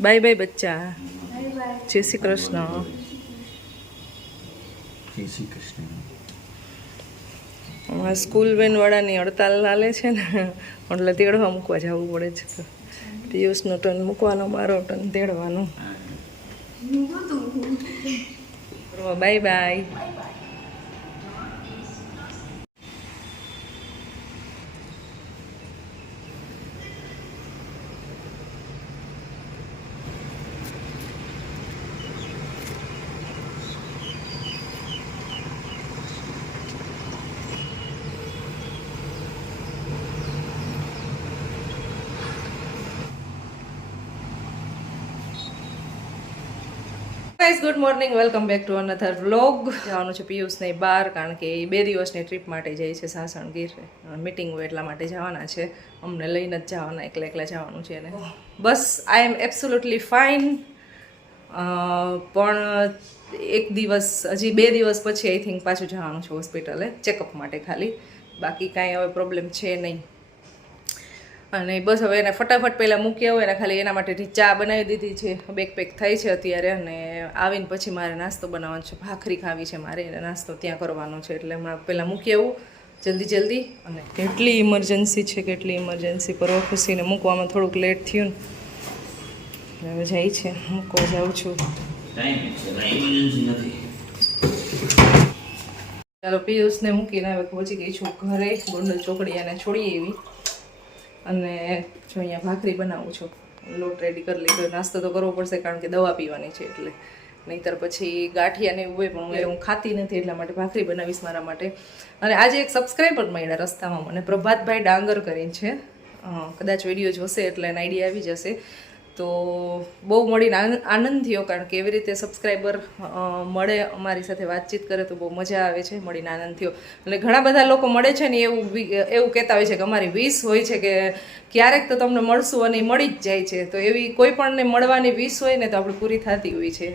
Bye bye બચ્ચા જય શ્રી કૃષ્ણ જય શ્રી કૃષ્ણ હમણાં સ્કૂલ વેનવાળાની હડતાલ ચાલે છે ને એટલે તેડવા મૂકવા જવું પડે છે પિયુષનો ટન મૂકવાનો મારો turn તેડવાનો bye bye guys good morning welcome back to another vlog જવાનું છે પિયુષને બહાર કારણ કે એ બે દિવસની ટ્રીપ માટે જાય છે સાસણગીર. મિટિંગ હોય એટલા માટે જવાના છે. અમને લઈને જ જવાના, એકલા એકલા જવાનું છે એને. બસ આઈ એમ એબ્સોલ્યુટલી ફાઇન પણ એક દિવસ, હજી બે દિવસ પછી આઈ થિંક પાછું જવાનું છે હોસ્પિટલે ચેકઅપ માટે ખાલી. બાકી કાંઈ હવે પ્રોબ્લેમ છે નહીં. અને બસ હવે એને ફટાફટ પહેલાં મૂક્યા હોય એને ખાલી એના માટેથી ચા બનાવી દીધી છે. બેક પેક થાય છે અત્યારે અને આવીને પછી મારે નાસ્તો બનાવવાનો છે. ભાખરી ખાવી છે મારે એને નાસ્તો ત્યાં કરવાનો છે. એટલે હમણાં પહેલાં મૂકી આવું જલ્દી જલ્દી. અને કેટલી ઇમરજન્સી છે કેટલી ઇમરજન્સી પર ખુશીને મૂકવામાં થોડુંક લેટ થયું ને. હવે જાય છે મૂકવા જાઉં છું. ચાલો પિયુષને મૂકીને હવે પહોંચી ગઈ છું ઘરે ગોંડલ ચોકડી અને છોડી એવી. અને જો અહીંયા ભાખરી બનાવું છું, લોટ રેડી કરી લીધો. નાસ્તો તો કરવો પડશે કારણ કે દવા પીવાની છે એટલે. નહીંતર પછી ગાંઠિયાને એવું હોય, પણ હું હું ખાતી નથી એટલા માટે ભાખરી બનાવીશ મારા માટે. અને આજે એક સબસ્ક્રાઈબર મળ્યા રસ્તામાં મને, પ્રભાતભાઈ ડાંગર કરીને છે કદાચ વીડિયો જોશે એટલે એને આઈડિયા આવી જશે. તો બહુ મળીને આનંદ થયો કારણ કે એવી રીતે સબસ્ક્રાઈબર મળે અમારી સાથે વાતચીત કરે તો બહુ મજા આવે છે મળીને આનંદ થયો. અને ઘણા બધા લોકો મળે છે ને એવું એવું કહેતા હોય છે કે અમારી વીસ હોય છે કે ક્યારેક તો તમને મળશું અને મળી જ જાય છે. તો એવી કોઈ પણને મળવાની વીસ હોય ને તો આપણે પૂરી થતી હોય છે.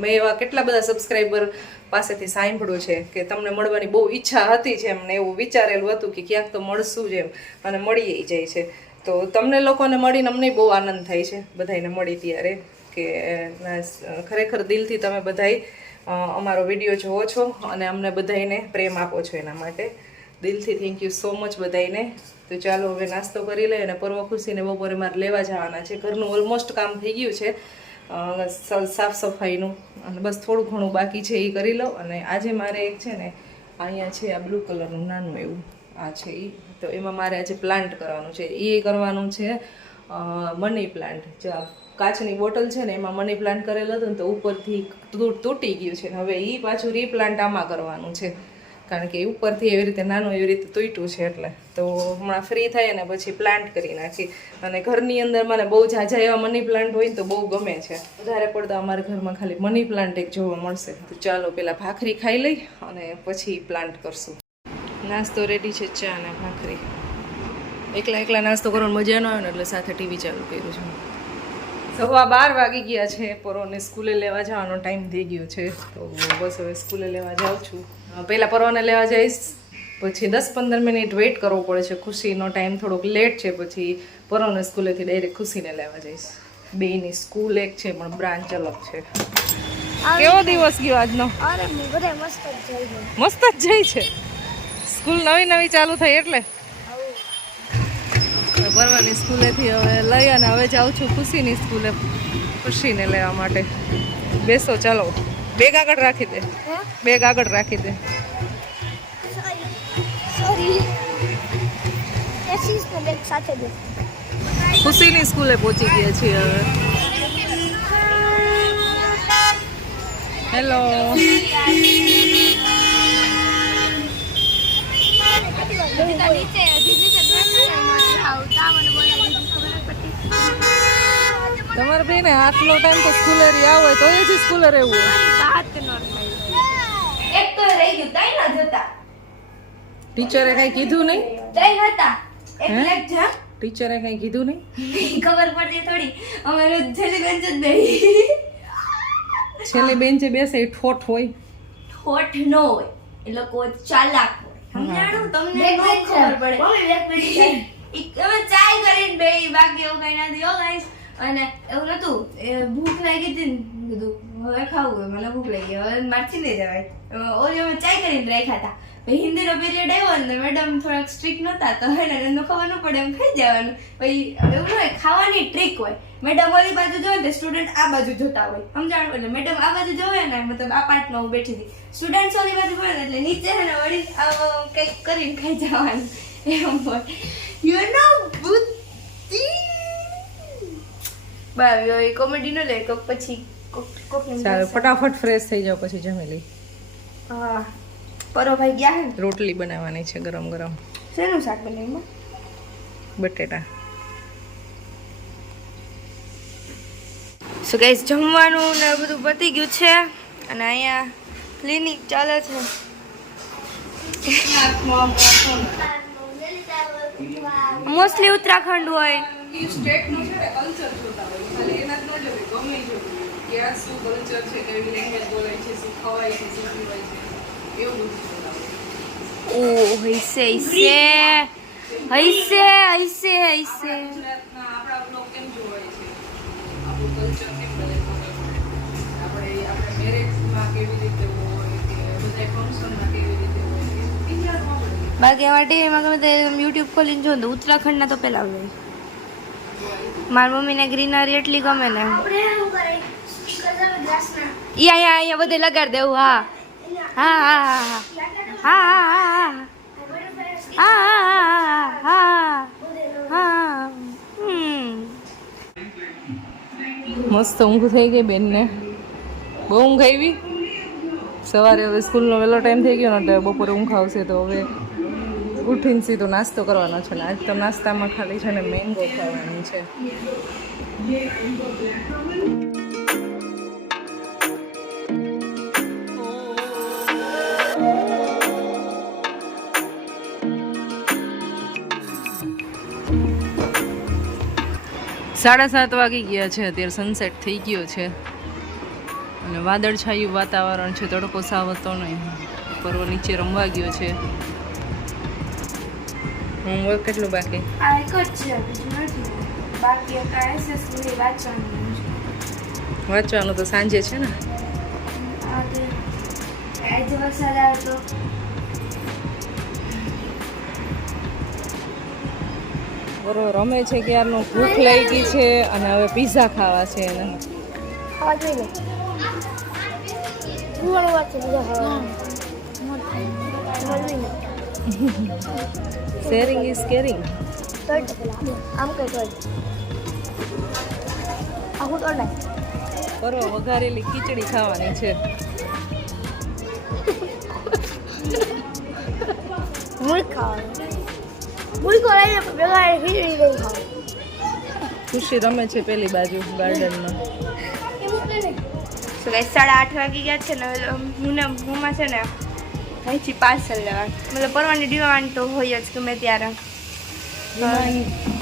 મેં એવા કેટલા બધા સબસ્ક્રાઈબર પાસેથી સાંભળ્યું છે કે તમને મળવાની બહુ ઈચ્છા હતી છે એમને એવું વિચારેલું હતું કે ક્યાંક તો મળશું જ એમ અને મળી જાય છે. તો તમને લોકોને મળીને અમને બહુ આનંદ થાય છે બધાને મળી ત્યારે કે ખરેખર દિલથી તમે બધાય અમારો વીડિયો જોવો છો અને અમને બધાને પ્રેમ આપો છો એના માટે. દિલથી થેન્ક યુ સો મચ બધાને તો ચાલો હવે નાસ્તો કરી લઈએ અને પર્વ ખુશીને બપોરે મારે લેવા જવાના છે. ઘરનું ઓલમોસ્ટ કામ થઈ ગયું છે. સાફ સફાઈનું અને બસ થોડું ઘણું બાકી છે એ કરી લઉં અને આજે મારે એક છે ને, અહીંયા છે આ બ્લુ કલરનું નાનું એવું, આ છે એ તો એમાં મારે આજે પ્લાન્ટ કરવાનું છે. એ કરવાનું છે મની પ્લાન્ટ જે, કાચની બોટલ છે ને એમાં મની પ્લાન્ટ કરેલો હતું ને તો ઉપરથી તૂટી ગયું છે હવે એ પાછું રીપ્લાન્ટ આમાં કરવાનું છે. કારણ કે ઉપરથી એવી રીતે નાનું એવી રીતે તૂટ્યું છે એટલે. તો હમણાં ફ્રી થાય ને પછી પ્લાન્ટ કરી નાખી. અને ઘરની અંદર મને બહુ ઝાઝા એવા મની પ્લાન્ટ હોય ને તો બહુ ગમે છે. વધારે પડતા અમારા ઘરમાં ખાલી મની પ્લાન્ટ એક જોવા મળશે. તો ચાલો પેલા ભાખરી ખાઈ લઈ અને પછી પ્લાન્ટ કરશું. નાસ્તો રેડી છે ચા અને ભાખરી. એકલા એકલા નાસ્તો કરવાનો મજા ન આવે ને એટલે સાથે ટીવી ચાલુ કર્યું છે. સવા બાર વાગી ગયા છે પરોને સ્કૂલે લેવા જવાનો ટાઈમ થઈ ગયો છે. તો બસ હવે સ્કૂલે લેવા જાઉં છું. પહેલાં પરોને લેવા જઈશ પછી દસ પંદર મિનિટ વેઇટ કરવો પડે છે. ખુશીનો ટાઈમ થોડોક લેટ છે પછી પરોને સ્કૂલેથી ડાયરેક્ટ ખુશીને લેવા જઈશ. બેની સ્કૂલ એક છે પણ બ્રાન્ચ અલગ છે. કેવો દિવસ ગયો આજનો? મસ્ત જ જઈ છે? સ્કૂલ નવી નવી ચાલુ થઈ એટલે? ભરવાની સ્કૂલેથી હવે લઈ અને હવે જાઉં છું ખુશીની સ્કૂલે ખુશીને લેવા માટે. બેસો ચાલો. બેગ આગળ રાખી દે. બેગ આગળ રાખી દે. ખુશીની સ્કૂલે પહોંચી ગયા છીએ હવે. હેલો તમારે બેને આટલો ટાઈમ તો સ્કૂલે રહ્યા હોય તો એ જ સ્કૂલે રહેવું. એક તો રહી ગયું તઈ ન જતા. ટીચરે કઈ કીધું નહીં? તઈ નતા. એક? જા ટીચરે કઈ કીધું નહીં? ખબર પડતી થોડી. અમે રોજ છેલ્લી બેન્ચ જ નહીં છેલ્લી બેન્ચે બેસે ઠોઠ હોય. ઠોઠ ન હોય એ લોકો ચાલાક સમજાણું? તમને નો ખબર પડે. ઈ તમે ચાય કરીને બે બાકી એવું કઈ નથી. હો ગાઈસ અને એવું નતું એ ભૂખ લાગી હતી ને કીધું હવે ખાવું મને ભૂખ લાગી. હવે મારથી નહીં જવાય. ઓલી અમે ચાય કરીને રાખ્યા હતા. હિન્દીનો પીરિયડ આવ્યો ને મેડમ થોડાક સ્ટ્રીક નહોતા તો હે ને એમનું ખાવાનું પડે એમ ખાઈ જવાનું. પછી એવું હોય ખાવાની ટ્રીક હોય. મેડમ ઓલી બાજુ જોવે ને સ્ટુડન્ટ આ બાજુ જોતા હોય. સમજાણું? એટલે મેડમ આ બાજુ જોવે ને મતલબ આ પાર્ટમાં હું બેઠી હતી. સ્ટુડન્ટ ઓલી બાજુ હોય ને એટલે નીચે ને વળી કંઈક કરીને ખાઈ જવાનું. એમ હોય. યુ નો બુદ્ધિ! બાવ્યો એ કોમેડી નો લે કોક પછી કોક કોક સારું ફટાફટ ફ્રેશ થઈ જાવ પછી જમી લઈ હા. પરોભાઈ ગયા હે? રોટલી બનાવવાની છે ગરમ ગરમ. શેનું શાક બનાવ્યું? બટેટા. સો ગાઈઝ જમવાનું ને બધું પતી ગયું છે અને અહીંયા ક્લિનિક ચાલે છે. મોસ્ટલી ઉત્તરાખંડ હોય. કલ્ચર છે કેવી લેંગ્વેજ બોલાય છે શીખવાય છે શીખવાય છે. ઓ હૈસે હૈસે. હૈસે હૈસે હૈસે. બાકી અમારા ટીવીમાં ગમે તે યુટ્યુબ ખોલીને જોઉં તો ઉત્તરાખંડના તો પેલા હોય. મારી મમ્મીને ગ્રીનરી એટલી ગમે ને. અહીંયા અહીંયા બધે લગાડી દેવું હા. મસ્ત ઊંઘ થઈ ગઈ બેનને. બહુ ઊંઘ આવી? સવારે હવે સ્કૂલનો વહેલો ટાઈમ થઈ ગયો ને એટલે બપોરે ઊંઘ આવશે તો હવે ઉઠીને સીધો નાસ્તો કરવાનો છે ને. આજ તો નાસ્તામાં ખાલી છે ને મેંગો ખાવાનું છે. સાડા સાત વાગી ગયા છે. અત્યારે સનસેટ થઈ ગયો છે. અને વાદળછાયું વાતાવરણ છે. તડકો સાવ હતો નહીં. પર્વ નીચે રમવા ગયો છે. હોમવર્ક કેટલું બાકી? આ એક જ છે. બીજું નથી. બાકી એસએસની વાંચવાનું વાંચવાનું તો સાંજે છે ને? આ તો આજે વરસાદ આવે તો છોકરો રમે છે કે યારનું ભૂખ લઈ ગઈ છે અને હવે પીઝા ખાવા છે એને. શેરિંગ ઇઝ કેરિંગ કરો વઘારેલી ખીચડી ખાવાની છે. મૂળ ખાવાનું. મૂળ કો લઈને ભેગા ખીચડી લઈ ખાવ. ખુશી રમે છે પેલી બાજુ ગાર્ડનમાં સો ગાઈસ સાડા આઠ વાગી ગયા છે ને હું ને હુંમાં છે ને અહીંથી પાર્સલ લેવા. મતલબ પરવાની ડિમાન્ડ તો હોય જ ગમે ત્યારે.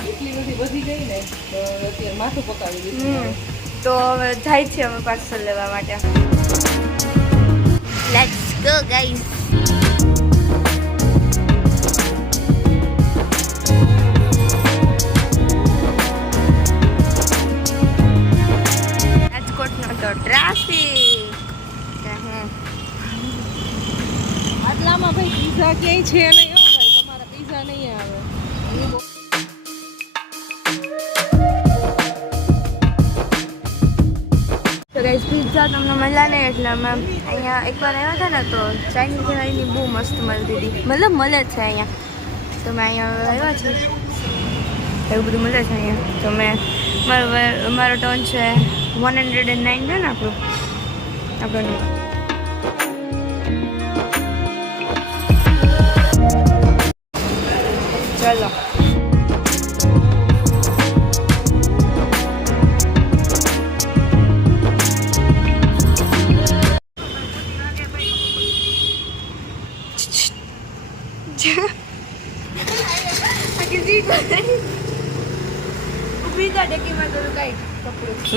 એટલી બધી વધી ગઈ ને તો અત્યારે માથું પકાવી દીધું હમ. તો હવે જાય છે અમે પાર્સલ લેવા માટે. લેટ્સ ગો ગાઈસ પીઝા ક્યાંય છે નહીં. હો ભાઈ, તમારા પીઝા નહીં આવે. તો પિઝા તમને મળ્યા ને એટલે અમે અહીંયા એકવાર આવ્યા હતા ને તો ચાઇનીઝ વાળીની બહુ મસ્ત મળતી હતી. મતલબ મળે છે અહીંયા. તો મેં અહીંયા આવ્યા છે એવું બધું મળે છે અહીંયા. તો મેં મારો મારો ટોન છે વન હંડ્રેડ એન્ડ નાઇન છે ને આપણું? આપણું ચલો.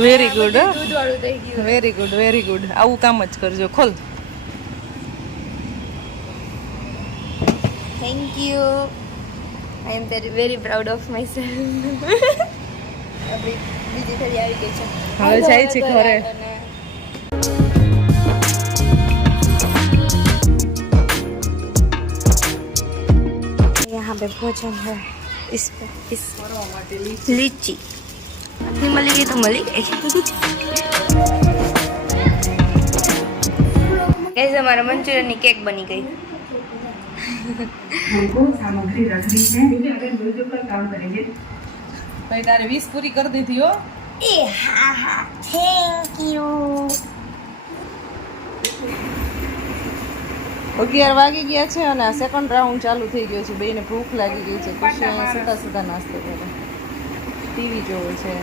વેરી ગુડ દૂધવાળું થઈ ગયું. વેરી ગુડ વેરી ગુડ આવું કામ જ કરજો. ખોલ. Thank you I am very very proud of myself બીજી થોડી આવી ગઈ છે હવે જાય છે ઘરે. અને यहाँ पे भोजन है इस पे इस लीची नहीं मिली गई तो मिली गई गाइस हमारा मंचूरियन की केक बनी गई ભાઈ તારે વીસ પૂરી કરી દીધી હો. એ હા હા. થેન્ક યુ અગિયાર વાગી ગયા છે અને આ સેકન્ડ રાઉન્ડ ચાલુ થઈ ગયો છે. બેને ભૂખ લાગી ગઈ છે. પછી અહીંયા સીધા સીધા નાસ્તો કરે. ટીવી જોવે છે.